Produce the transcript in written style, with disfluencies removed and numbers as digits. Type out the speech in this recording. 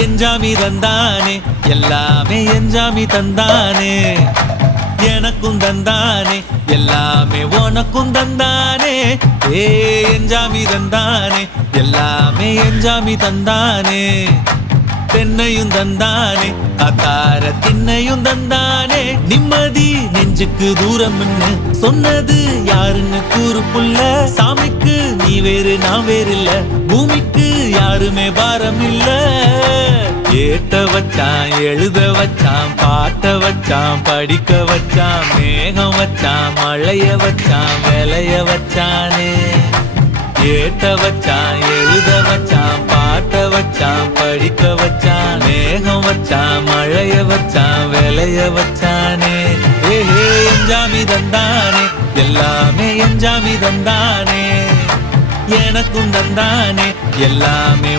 எஞ்சாமி தந்தானே எல்லாமே எஞ்சாமி தந்தானே எனக்கும் தந்தானே எல்லாமே உனக்கும் தந்தானே ஏ எஞ்சாமி தந்தானே எல்லாமே எஞ்சாமி தந்தானே தென்னையும் தந்தானே காத்தார திண்ணையும் தந்தானே நிம்மதி நெஞ்சுக்கு தூரம்னு சொன்னது யாருன்னு கூறு புள்ள சாமிக்கு நீ வேறு நான் வேறு இல்ல பூமிக்கு யாருமே பாரம் இல்ல ஏத்த வச்சான் எழுத வச்சான் பாட்ட வச்சான் படிக்க வச்சான் மேகம் வச்சான் மழைய வச்சான் விளைய வச்சானே ஏத்த வச்சான் எழுத வச்சான் பாட்ட வச்சான் படிக்க வச்சான் மேகம் வச்சான் மழைய வச்சான் விளைய வச்சானே ஏஹே எஞ்சாமி தந்தானே எல்லாமே எஞ்சாமி தந்தானே எனக்கும் தந்தானே எல்லாமே